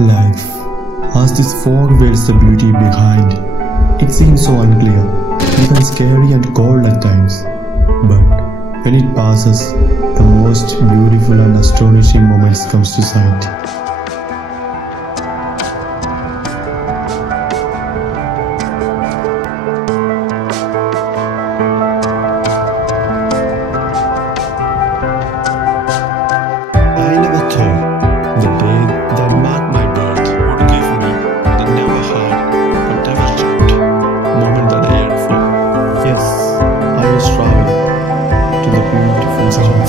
Life has this fog veils the beauty behind. It seems so unclear, even scary and cold at times. But when it passes, the most beautiful and astonishing moments comes to sight. I never thought the day that marked my birth would give me the never had but never dreamt moment that I yearned for. Yes, I was traveling to the beautiful zone.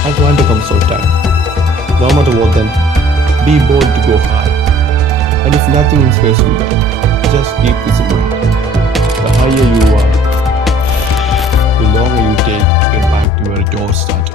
I want to come so time. No matter what then, be bold to go high. And if nothing inspires you then, just keep this in mind. The higher you are, the longer you take to get back to where it all started.